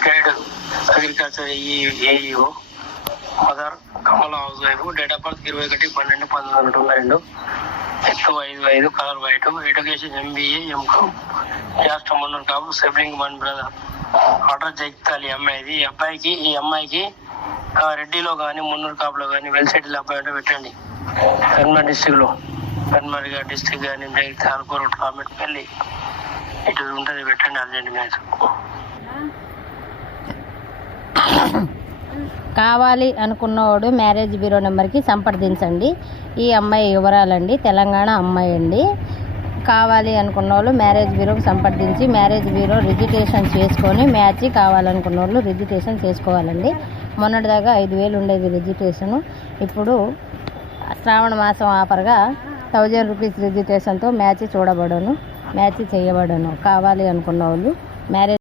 Retired agriculture AEO, mother Kamala house, date of birth 21/12/1992, ఎత్తు 5'5", colour white, education MBA MCom, caste Munnuru Kapu, sibling 1 brother. ఆర్డర్ జైతాలి అమ్మాయిది. ఈ అమ్మాయికి రెడ్డిలో కానీ మున్నూరు కాపులో కానీ వెల్ సెటిల్ అబ్బాయి అంటే పెట్టండి. కర్మరిగా డిస్టిక్ కానీ జైతాల్పూర్ కామెంట్ పెళ్ళి ఇటు ఉంటుంది, పెట్టండి అర్జెంట్ మ్యాచ్. కావాలి అనుకున్నవాడు మ్యారేజ్ బ్యూరో నెంబర్కి సంప్రదించండి. ఈ అమ్మాయి వివరాలండి, తెలంగాణ అమ్మాయి అండి. కావాలి అనుకున్న వాళ్ళు మ్యారేజ్ బ్యూరోకి సంప్రదించి మ్యారేజ్ బ్యూరో రిజిస్ట్రేషన్ చేసుకొని మ్యాచ్ కావాలనుకున్న వాళ్ళు రిజిస్ట్రేషన్ చేసుకోవాలండి. మొన్నటిదాకా 5,000 ఉండేది రిజిస్ట్రేషను. ఇప్పుడు శ్రావణ మాసం ఆఫర్గా 1000 రూపీస్ రిజిస్ట్రేషన్తో మ్యాచ్ చేయబడను. కావాలి అనుకున్న వాళ్ళు మ్యారేజ్